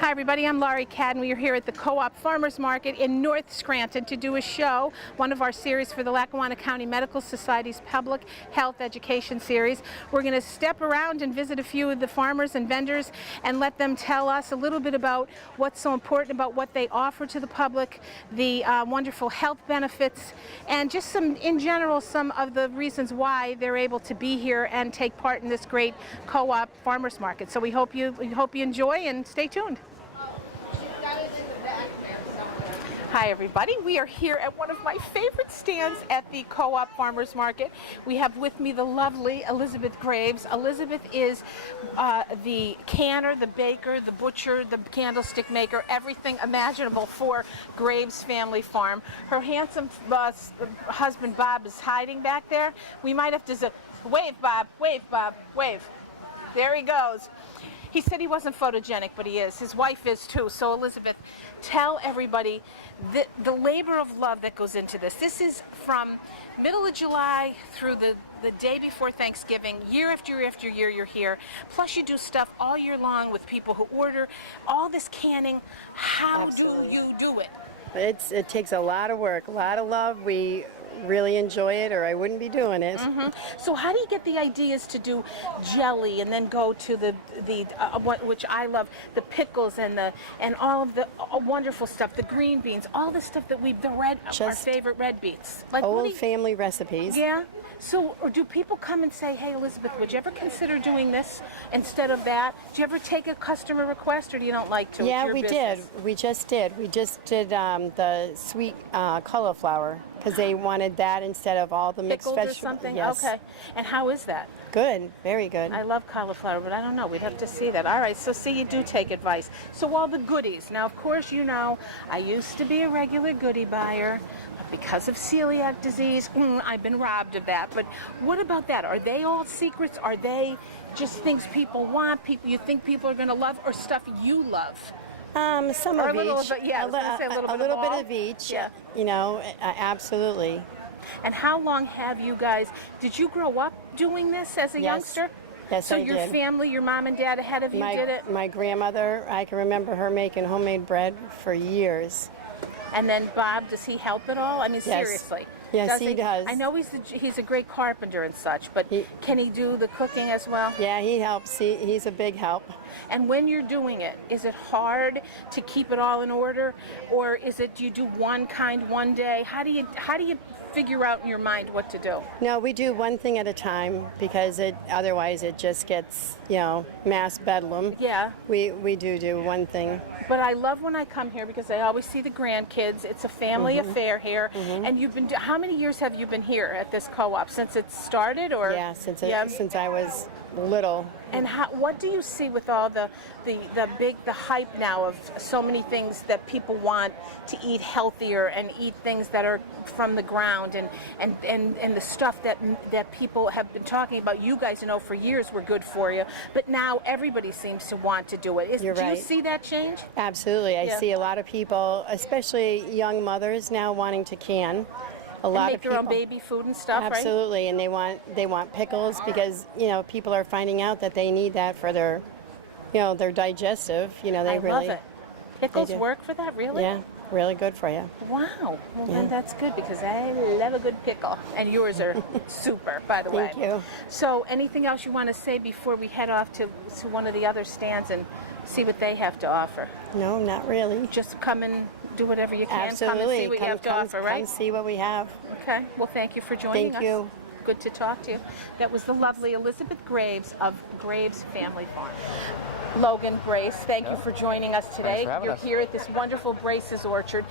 Hi everybody, I'm Laurie Cadden. We are here at the Co-op Farmers Market in North Scranton to do a show, one of our series for the Lackawanna County Medical Society's Public Health Education Series. We're going to step around and visit a few of the farmers and vendors and let them tell us a little bit about what's so important about what they offer to the public, the wonderful health benefits, and just in general, some of the reasons why they're able to be here and take part in this great Co-op Farmers Market. So we hope you enjoy and stay tuned. Hi everybody, we are here at one of my favorite stands at the Co-op Farmers Market. We have with me the lovely Elizabeth Graves. Elizabeth is the canner, the baker, the butcher, the candlestick maker, everything imaginable for Graves Family Farm. Her handsome husband Bob is hiding back there. We might have to wave, Bob, wave, Bob, wave. There he goes. He said he wasn't photogenic, but he is. His wife is too. So Elizabeth, tell everybody the labor of love that goes into this. This is from middle of July through the day before Thanksgiving, year after year after year you're here. Plus you do stuff all year long with people who order all this canning. How Absolutely. do you do it? It takes a lot of work, a lot of love. We really enjoy it, or I wouldn't be doing it. Mm-hmm. So how do you get the ideas to do jelly and then go to the which I love, the pickles and all of the wonderful stuff, the green beans, all the stuff that our favorite red beets. Like old family recipes. Yeah. So, or do people come and say, "Hey, Elizabeth, would you ever consider doing this instead of that?" Do you ever take a customer request, or do you don't like to? Yeah, we did. We just did. We just did the sweet cauliflower because they wanted that instead of all the mixed vegetables. Or something? Yes. Okay. And how is that? Good. Very good. I love cauliflower, but I don't know. We'd have to see that. All right, so see, you do take advice. So all the goodies. Now, of course, you know, I used to be a regular goodie buyer. But because of celiac disease, I've been robbed of that. But what about that? Are they all secrets? Are they just things people want, people you think people are going to love, or stuff you love? Some or of each. Yeah, a little bit of each. Yeah. You know, absolutely. And how long have you guys, did you grow up doing this as a youngster? Yes, so I did. your family, your mom and dad ahead of you did it? My grandmother, I can remember her making homemade bread for years. And then Bob, does he help at all? I mean, Yes. seriously. Yes, he does. I know he's a great carpenter and such, but can he do the cooking as well? Yeah, he helps. He's a big help. And when you're doing it, is it hard to keep it all in order, or is it you do one kind one day? How do you figure out in your mind what to do? No, we do one thing at a time because otherwise it just gets, mass bedlam. Yeah. We do one thing. But I love when I come here because I always see the grandkids. It's a family affair here. And you've been, how many years have you been here at this co-op? Since it started, or? Yeah, since I was little. And what do you see with all the hype now of so many things that people want to eat healthier and eat things that are from the ground and the stuff that people have been talking about, you guys know for years were good for you, but now everybody seems to want to do it. You're right. Do you see that change? Absolutely. I see a lot of people, especially young mothers now, wanting to can. A lot of people make their own baby food and stuff, absolutely, right? And they want pickles because people are finding out that they need that for their their digestive. They I really love it. Pickles work for that, really? Yeah, really good for you. Wow. Well, then that's good because I love a good pickle, and yours are super, by the way. Thank you. So, anything else you want to say before we head off to one of the other stands and see what they have to offer? No, not really. Just come and do whatever you can. Absolutely. Come and see what you have to offer, right? Come see what we have. Okay. Well, thank you for joining us. Thank you. Good to talk to you. That was the lovely Elizabeth Graves of Graves Family Farm. Logan, Brace, thank you for joining us today. You're here at this wonderful Brace's Orchard.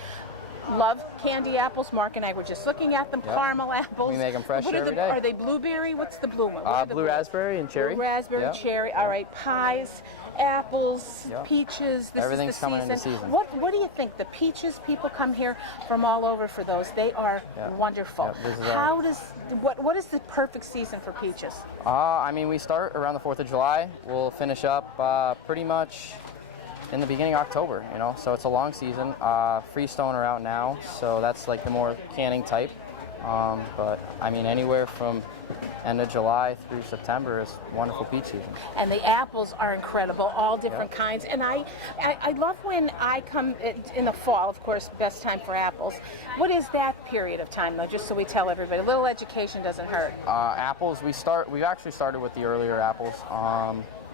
Love candy apples. Mark and I were just looking at them. Caramel apples. We make them fresh every day. Are they blueberry? What's the blue one? Blue raspberry and cherry. Blue raspberry, cherry. All right. Pies, apples, peaches. Everything's is the coming season. into season. What do you think? The peaches, people come here from all over for those. They are wonderful. What is the perfect season for peaches? I mean, we start around the 4th of July. We'll finish up pretty much in the beginning of October, so it's a long season. Freestone are out now, so that's like the more canning type. But I mean, anywhere from end of July through September is wonderful peach season. And the apples are incredible, all different kinds. And I love when I come in the fall, of course, best time for apples. What is that period of time, though, just so we tell everybody? A little education doesn't hurt. Apples, we've actually started with the earlier apples.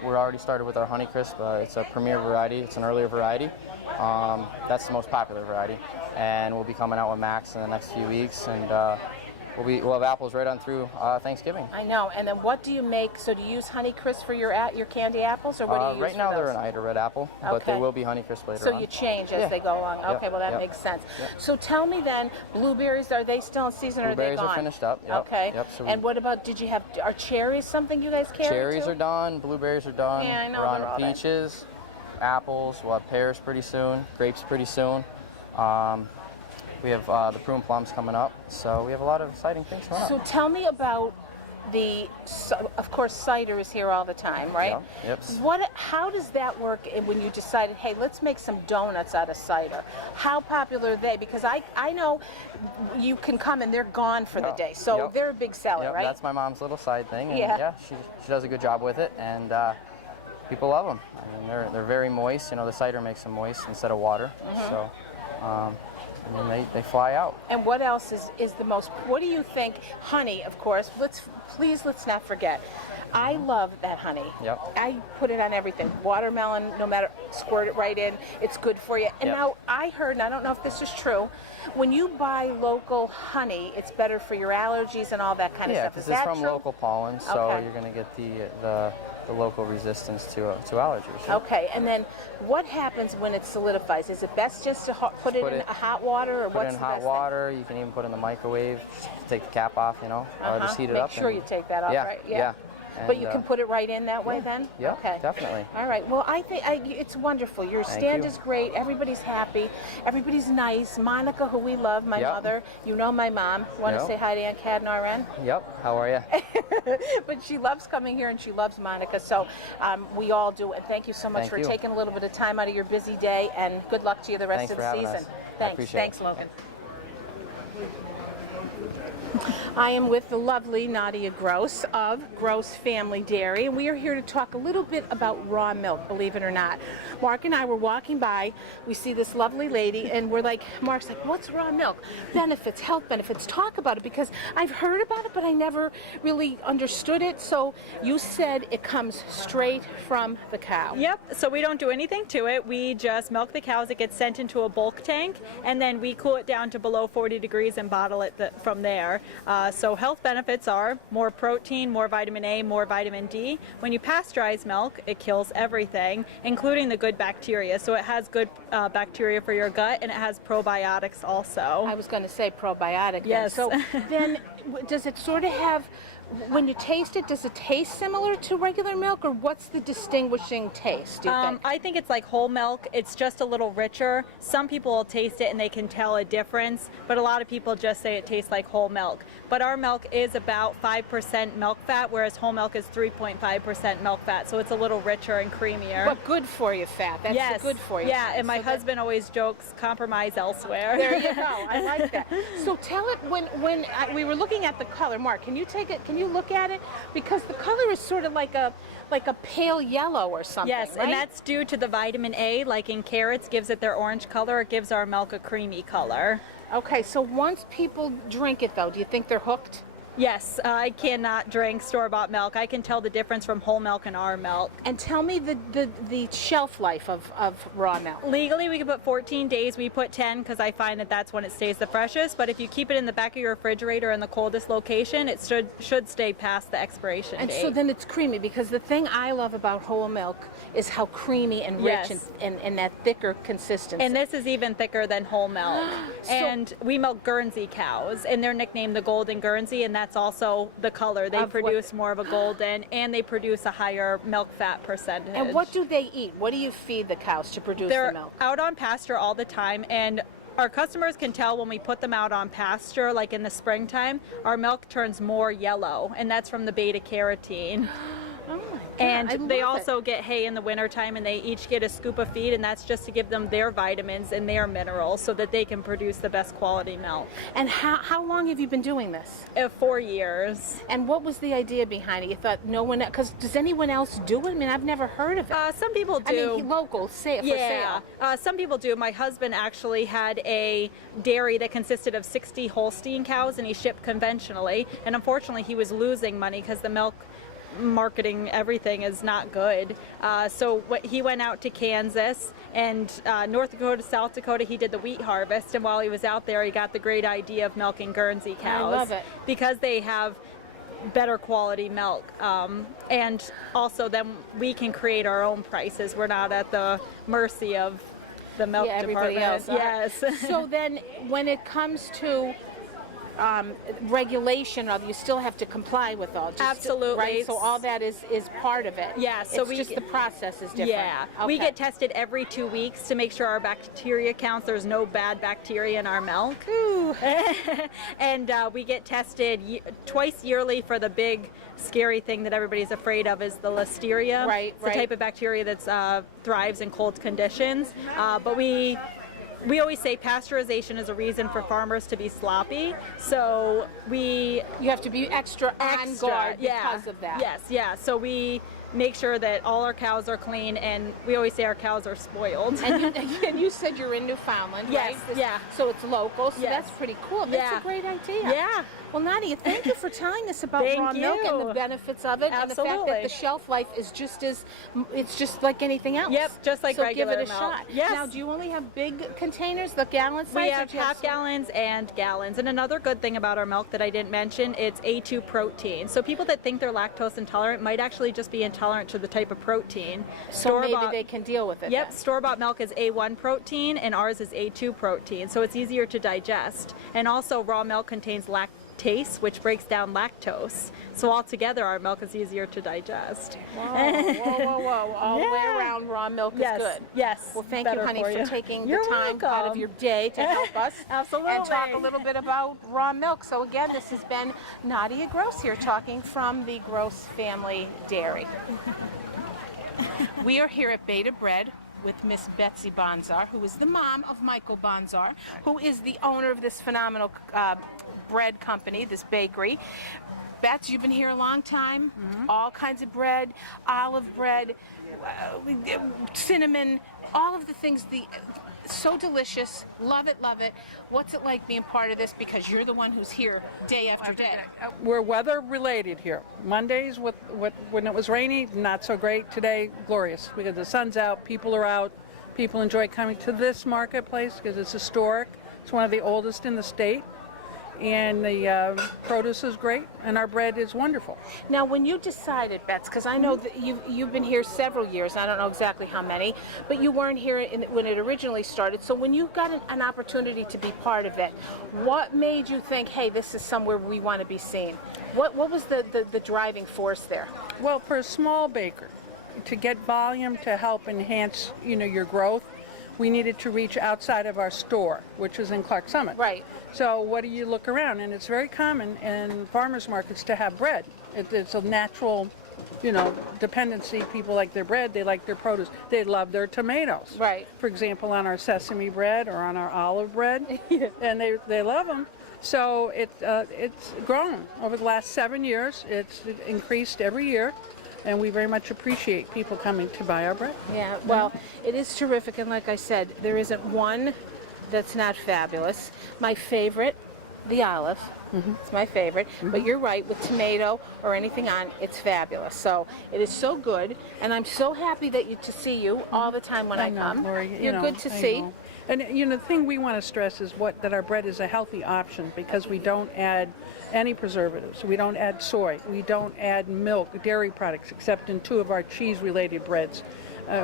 We're already started with our Honeycrisp. It's a premier variety. It's an earlier variety. That's the most popular variety. And we'll be coming out with Max in the next few weeks. And we'll have apples right on through Thanksgiving. I know. And then what do you make? So do you use Honeycrisp for your candy apples, or what do you use right now for those? they're an Ida Red apple, but they will be Honeycrisp later on. So you change as they go along. Okay, well that makes sense. So tell me then, blueberries, are they still in season or are they gone? Blueberries are finished up. Okay. So and what about, are cherries something you guys carry Cherries too? are done, blueberries are done. Yeah, I know. We're on peaches, apples, we'll have pears pretty soon, grapes pretty soon. We have the prune plums coming up, so we have a lot of exciting things coming up. So tell me about of course, cider is here all the time, right? Yep. How does that work when you decided, hey, let's make some donuts out of cider? How popular are they? Because I know you can come and they're gone for the day, so they're a big seller, right? That's my mom's little side thing, and she does a good job with it, and people love them. I mean, they're very moist. You know, the cider makes them moist instead of water, so. And then they fly out. And what else is the most, what do you think? Honey, of course. Let's not forget. I love that honey. Yep. I put it on everything. Watermelon, no matter, squirt it right in. It's good for you. And now I heard, and I don't know if this is true, when you buy local honey, it's better for your allergies and all that kind of stuff. Is that from local pollen, so you're going to get the local resistance to allergies. Okay, and then what happens when it solidifies? Is it best just to put it in hot water, or put it in hot water? You can even put it in the microwave. Just take the cap off, you know, or just heat it up. Make sure you take that off, right? Yeah. But you can put it right in that way then? Yeah, okay. Definitely. All right. Well, I think it's wonderful. Your stand is great. Everybody's happy. Everybody's nice. Monica, who we love, my mother, you know my mom. Want to say hi to Aunt Kat and RN? Yep. How are you? But she loves coming here and she loves Monica. So we all do. And thank you so much for taking a little bit of time out of your busy day. And good luck to you the rest of the season. Thanks. Thanks, Logan. I am with the lovely Nadia Gross of Gross Family Dairy, and we are here to talk a little bit about raw milk, believe it or not. Mark and I were walking by, we see this lovely lady, and we're like, Mark's like, what's raw milk? Benefits, health benefits, talk about it, because I've heard about it, but I never really understood it. So you said it comes straight from the cow. Yep, so we don't do anything to it. We just milk the cows. It gets sent into a bulk tank, and then we cool it down to below 40 degrees and bottle it from there. So health benefits are more protein, more vitamin A, more vitamin D. When you pasteurize milk, it kills everything, including the good bacteria. So it has good bacteria for your gut, and it has probiotics also. I was going to say probiotic. Yes. Then. So then does it sort of have, when you taste it, does it taste similar to regular milk, or what's the distinguishing taste, do you think? I think it's like whole milk. It's just a little richer. Some people will taste it and they can tell a difference, but a lot of people just say it tastes like whole milk. But our milk is about 5% milk fat, whereas whole milk is 3.5% milk fat, so it's a little richer and creamier. But good for you fat. That's the good for you. Yeah, fat. and my husband always jokes, compromise elsewhere. There you go. I like that. So tell it, when we were looking at the color, Mark, can you take it? Can you look at it? Because the color is sort of like a pale yellow or something. Yes, right? And that's due to the vitamin A, like in carrots, gives it their orange color. It gives our milk a creamy color. Okay, so once people drink it, though, do you think they're hooked? Yes, I cannot drink store-bought milk. I can tell the difference from whole milk and our milk. And tell me the shelf life of raw milk. Legally, we can put 14 days. We put 10 because I find that that's when it stays the freshest. But if you keep it in the back of your refrigerator in the coldest location, it should stay past the expiration date. And so then it's creamy, because the thing I love about whole milk is how creamy and rich and that thicker consistency. And this is even thicker than whole milk. And we milk Guernsey cows, and they're nicknamed the Golden Guernsey, and that's also the color. They produce more of a golden, and they produce a higher milk fat percentage. And what do they eat? What do you feed the cows to produce the milk? They're out on pasture all the time, and our customers can tell when we put them out on pasture, like in the springtime, our milk turns more yellow, and that's from the beta carotene. Oh my And I they love it. also get hay in the wintertime, and they each get a scoop of feed, and that's just to give them their vitamins and their minerals so that they can produce the best quality milk. And how long have you been doing this? 4 years. And what was the idea behind it? You thought no one, because does anyone else do it? I mean, I've never heard of it. Some people do. I mean, local, say it for Yeah, sale. some people do. My husband actually had a dairy that consisted of 60 Holstein cows, and he shipped conventionally. And unfortunately, he was losing money because the milk marketing, everything is not good. So he went out to Kansas and North Dakota, South Dakota. He did the wheat harvest, and while he was out there, he got the great idea of milking Guernsey cows. I love it. Because they have better quality milk, and also then we can create our own prices. We're not at the mercy of the milk everybody department. else. Yes. So then, when it comes to regulation, you still have to comply with all. Absolutely. Right. So all that is part of it. Yeah, so it's we just the process is different. Yeah, we Okay. get tested every 2 weeks to make sure our bacteria counts. There's no bad bacteria in our milk. Ooh. And we get tested twice yearly for the big scary thing that everybody's afraid of is the listeria. Right, it's the type of bacteria that thrives in cold conditions. But we always say pasteurization is a reason for farmers to be sloppy. So You have to be extra on guard because of that. Yes, yeah. So we make sure that all our cows are clean, and we always say our cows are spoiled. And you said you're in Newfoundland, Yes, right? yeah. So it's local, so Yes. that's pretty cool. That's Yeah. a great idea. Yeah. Well, Nadia, thank you for telling us about Thank raw milk and the you. benefits of it, and the fact that Absolutely. the shelf life is it's just like anything else. Yep, just like so regular give it a milk. shot. Yes. Now, do you only have big containers, the gallon size? We or have do you half some- gallons and gallons. And another good thing about our milk that I didn't mention, it's A2 protein. So people that think they're lactose intolerant might actually just be intolerant to the type of protein. So maybe Store-bought- they can deal with it. Yep, then. store-bought milk is A1 protein, and ours is A2 protein, so it's easier to digest. And also, raw milk contains lactase, which breaks down lactose. So altogether, our milk is easier to digest. Whoa. All the way Yeah. around, raw milk Yes, is good. yes. Well, thank you, better honey, for taking You're the time out of welcome. your day to help us. Absolutely. And talk a little bit about raw milk. So again, this has been Nadia Gross here talking from the Gross Family Dairy. We are here at Beta Bread with Miss Betsy Bonzar, who is the mom of Michael Bonzar, who is the owner of this phenomenal bread company, this bakery. Bets, you've been here a long time. All kinds of bread, olive bread, cinnamon, all of the things. So delicious. Love it, love it. What's it like being part of this? Because you're the one who's here day after day. We're weather related here. Mondays, when it was rainy, not so great. Today, glorious because the sun's out, people are out. People enjoy coming to this marketplace because it's historic. It's one of the oldest in the state. And the produce is great, and our bread is wonderful. Now, when you decided, Bets, because I know that you've been here several years, I don't know exactly how many, but you weren't here when it originally started. So when you got an opportunity to be part of it, what made you think, hey, this is somewhere we want to be seen? What was the driving force there? Well, for a small baker, to get volume to help enhance, your growth, we needed to reach outside of our store, which is in Clark Summit. Right. So what do you look around? And it's very common in farmers markets to have bread. It's a natural, dependency. People like their bread. They like their produce. They love their tomatoes. Right. For example, on our sesame bread or on our olive bread. And they love them. So it's grown over the last 7 years. It's increased every year. And we very much appreciate people coming to buy our bread. Yeah, well, it is terrific, and like I said, there isn't one that's not fabulous. My favorite, the olive. It's my favorite. But you're right, with tomato or anything on, it's fabulous. So it is so good, and I'm so happy to see you all the time when I know, come. Lori, You're good to I see. know. And the thing we want to stress is that our bread is a healthy option because we don't add any preservatives. We don't add soy. We don't add milk, dairy products, except in 2 of our cheese-related breads.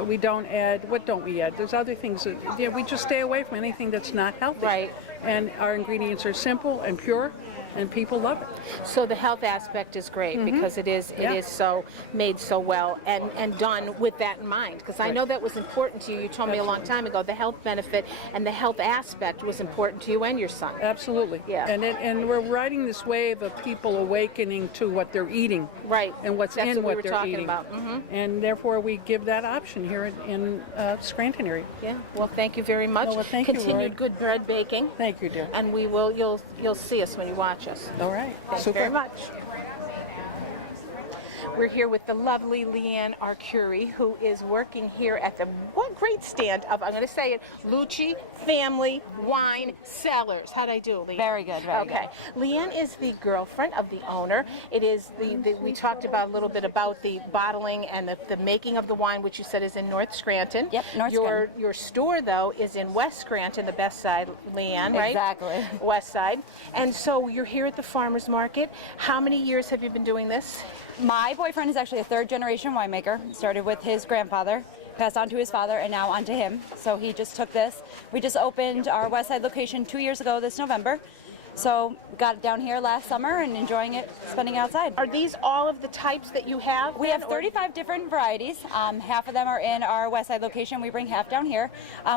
We don't add, what don't we add? There's other things that we just stay away from anything that's not healthy. Right. And our ingredients are simple and pure, and people love it. So the health aspect is great because it is so made so well and done with that in mind. Because I know that was important to you. You told me a long time ago the health benefit and the health aspect was important to you and your son. Absolutely. Yeah. And we're riding this wave of people awakening to what they're eating. Right. And what's That's in what we what were they're talking eating. about. And therefore we give that option here in Scranton area. Yeah. Well, thank you very much. Oh, well, thank you, Continued Roy. good bread baking. Thank you, dear. And we will. You'll see us when you watch us. All right. Thanks Super. very much. We're here with the lovely Leanne Arcuri, who is working here at the one great stand of, I'm going to say it, Lucci Family Wine Cellars. How'd I do, Leanne? Very good, very okay. Leanne is the girlfriend of the owner. It is we talked about a little bit about the bottling and the making of the wine, which you said is in North Scranton. Yep, North Scranton. Your store, though, is in West Scranton, the best side, Leanne, right? Exactly. West side. And so you're here at the farmer's market. How many years have you been doing this? My boyfriend is actually a third-generation winemaker. Started with his grandfather, passed on to his father, and now on to him. So he just took this. We just opened our West Side location 2 years ago this November. So got it down here last summer and enjoying it, spending it outside. Are these all of the types that you have? We have 35 different varieties. Half of them are in our West Side location. We bring half down here.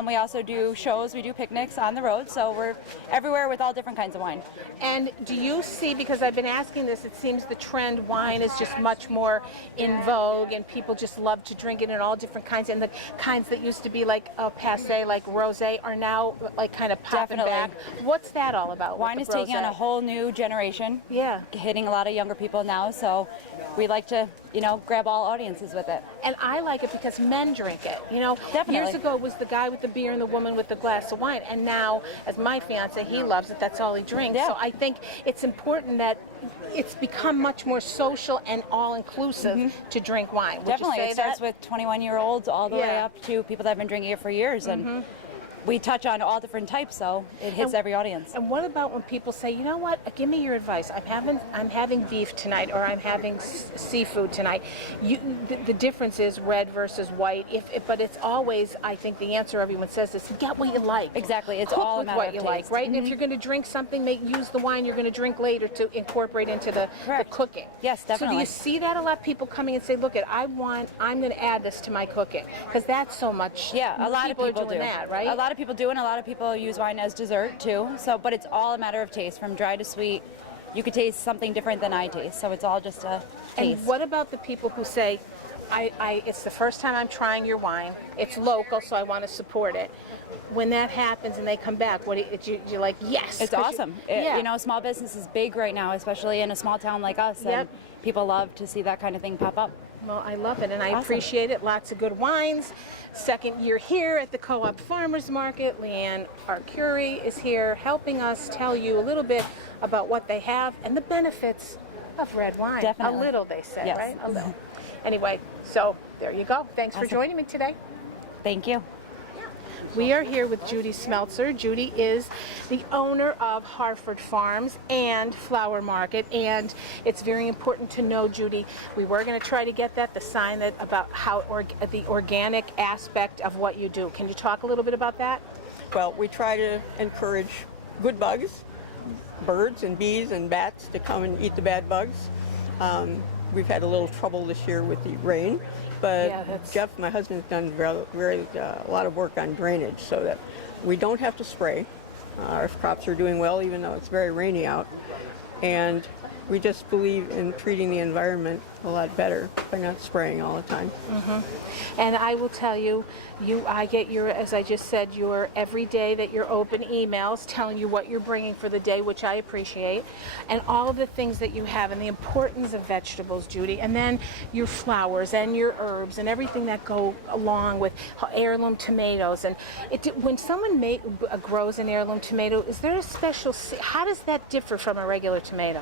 We also do shows. We do picnics on the road. So we're everywhere with all different kinds of wine. And do you see, because I've been asking this, it seems the trend wine is just much more in vogue and people just love to drink it in all different kinds. And the kinds that used to be like passé, like rosé, are now like kind of popping Definitely. back. What's that all about? Wine is taking on a whole new generation. Yeah. Hitting a lot of younger people now, so we like to, grab all audiences with it. And I like it because men drink it. Definitely. Years ago it was the guy with the beer and the woman with the glass of wine. And now, as my fiance, he loves it. That's all he drinks. Yeah. So I think it's important that it's become much more social and all-inclusive to drink wine. Would Definitely. you say It starts that? with 21-year-olds all the way Yeah. up to people that have been drinking it for years. And we touch on all different types, so it hits every audience. And what about when people say, you know what, give me your advice. I'm having beef tonight, or I'm having seafood tonight. The difference is red versus white. But it's always, I think the answer everyone says is, get what you like. Exactly. It's Cook all a with matter what of you taste. like, right? And if you're going to drink something, use the wine you're going to drink later to incorporate into the cooking. Yes, definitely. So do you see that a lot? People coming and say, look, I'm going to add this to my cooking, because that's so much. Yeah, a lot of people are doing do. that, right? A lot of people do, and a lot of people use wine as dessert too. So, but it's all a matter of taste, from dry to sweet. You could taste something different than I taste, so it's all just a taste. And what about the people who say, it's the first time I'm trying your wine. It's local, so I want to support it. When that happens and they come back, you're like, yes. It's awesome. Small business is big right now, especially in a small town like us, and people love to see that kind of thing pop up. Well, I love it, and I Awesome. appreciate it. Lots of good wines. Second year here at the Co-op Farmers Market. Leanne Arcuri is here helping us tell you a little bit about what they have and the benefits of red wine. Definitely. A little, they said, Yes. right? A little. Anyway, so there you go. Thanks for Awesome. joining me today. Thank you. We are here with Judy Smeltzer. Judy is the owner of Harford Farms and Flower Market, and it's very important to know, Judy, we were going to try to get the sign about how the organic aspect of what you do. Can you talk a little bit about that? Well, we try to encourage good bugs, birds and bees and bats to come and eat the bad bugs. We've had a little trouble this year with the rain, but Jeff, my husband's done a lot of work on drainage so that we don't have to spray. Our crops are doing well, even though it's very rainy out. And we just believe in treating the environment a lot better by not spraying all the time. And I will tell you, I get as I just said, your every day that you're open emails telling you what you're bringing for the day, which I appreciate, and all of the things that you have and the importance of vegetables, Judy, and then your flowers and your herbs and everything that go along with heirloom tomatoes. And when someone grows an heirloom tomato, is there a special, how does that differ from a regular tomato?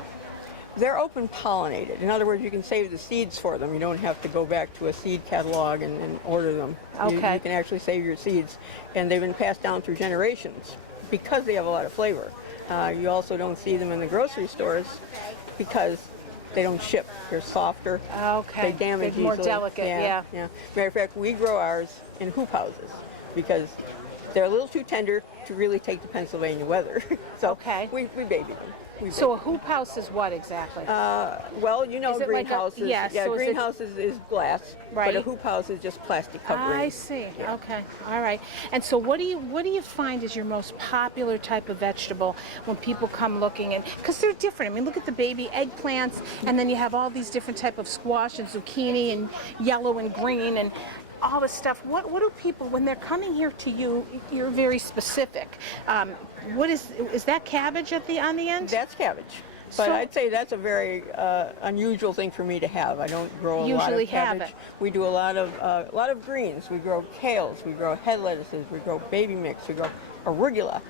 They're open pollinated. In other words, you can save the seeds for them. You don't have to go back to a seed catalog and order them. Okay. You can actually save your seeds. And they've been passed down through generations because they have a lot of flavor. You also don't see them in the grocery stores because they don't ship. They're softer. Okay. They damage They're more easily. delicate, yeah. Matter of fact, we grow ours in hoop houses because they're a little too tender to really take the Pennsylvania weather. So Okay. we baby them. So a hoop house is what exactly? Well, you know, Is it like a- greenhouses. yeah, so is it- greenhouse is glass, Right. but a hoop house is just plastic covering. I see. Okay. All right. And so what do you find is your most popular type of vegetable when people come looking? And because they're different. I mean, look at the baby eggplants, and then you have all these different type of squash and zucchini and yellow and green and all this stuff. What do people, when they're coming here to you, you're very specific. What is that cabbage on the end? That's cabbage. But So- I'd say that's a very unusual thing for me to have. I don't grow a lot Usually of cabbage. have it. We do a lot of greens. We grow kales. We grow head lettuces. We grow baby mix. We grow arugula,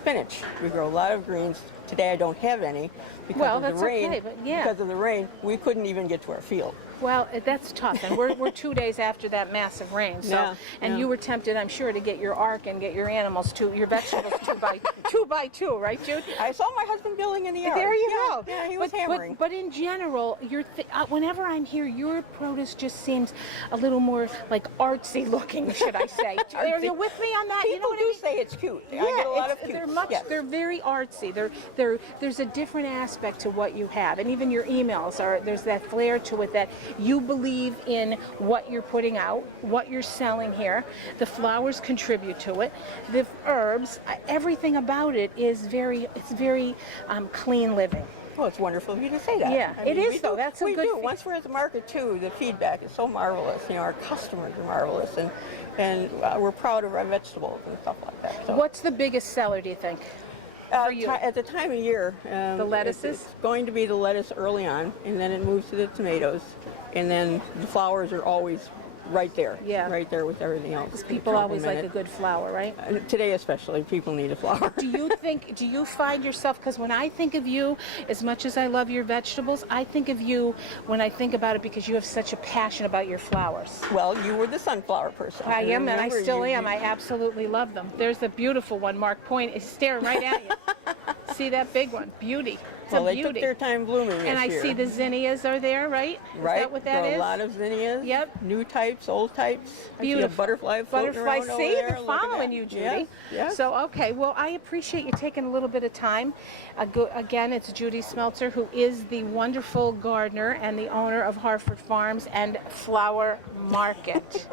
spinach. We grow a lot of greens. Today I don't have any because Well, of the that's rain. okay, but yeah. Because of the rain, we couldn't even get to our field. Well, that's tough, and we're 2 days after that massive rain. So, Yeah, and yeah. you were tempted, I'm sure, to get your ark and get your animals your vegetables two by two, right, Jude? I saw my husband building in the yard. There you Yeah, go. Yeah, he was hammering. But in general, whenever I'm here, your produce just seems a little more like artsy looking, should I say? Are you with me on that? People You know what do I mean? say it's cute. Yeah, I get a lot of cute. they're very artsy. There's a different aspect to what you have, and even your emails there's that flair to it that you believe in what you're putting out, what you're selling here. The flowers contribute to it. The herbs, everything about it is very clean living. Oh, it's wonderful of you to say that. Yeah, it is, though. That's a we good do. feed- Once we're at the market too, the feedback is so marvelous. You know, our customers are marvelous, and we're proud of our vegetables and stuff like that. So, What's the biggest seller, do you think? for you? At the time of year, The lettuces? It's going to be the lettuce early on, and then it moves to the tomatoes, and then the flowers are always right there. Yeah. Right there with everything else. to People always like complement a it. good flower, right? And today especially, people need a flower. Do you find yourself, because when I think of you, as much as I love your vegetables, I think of you when I think about it because you have such a passion about your flowers. Well, you were the sunflower person. I am, and I Remember, still you- am. I absolutely love them. There's a beautiful one. Mark Point is staring right at you. See that big one? Beauty. It's Well, a they beauty. took their time blooming this And I year. see the zinnias are there, right? Right. Is that what that There are is? a lot of zinnias. Yep. New types, old types. I see a Beautiful. butterfly floating Butterfly, around over see, there. they're Look at following that. you, Judy. Yes, yes. So, okay, well, I appreciate you taking a little bit of time. Again, it's Judy Smeltzer, who is the wonderful gardener and the owner of Hartford Farms and Flower Market.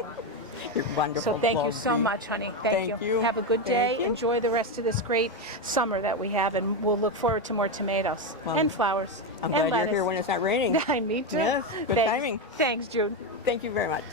You're wonderful. So thank you lovely. so much, honey. Thank you. Have a good Thank day. you. Enjoy the rest of this great summer that we have, and we'll look forward to more tomatoes and flowers. I'm and glad you're lettuce. here when it's not raining. Me too. Yes, good Thanks. timing. Thanks, Jude. Thank you very much.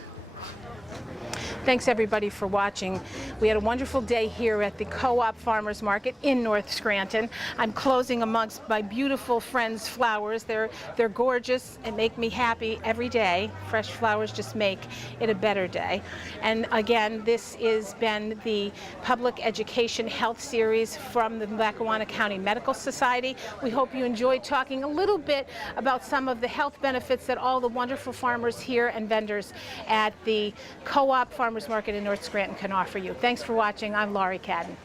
Thanks everybody for watching. We had a wonderful day here at the Co-op Farmers Market in North Scranton. I'm closing amongst my beautiful friends' flowers. They're gorgeous and make me happy every day. Fresh flowers just make it a better day. And again, this has been the Public Education Health Series from the Lackawanna County Medical Society. We hope you enjoyed talking a little bit about some of the health benefits that all the wonderful farmers here and vendors at the Co-op Farmers Market in North Scranton can offer you. Thanks for watching. I'm Laurie Cadden.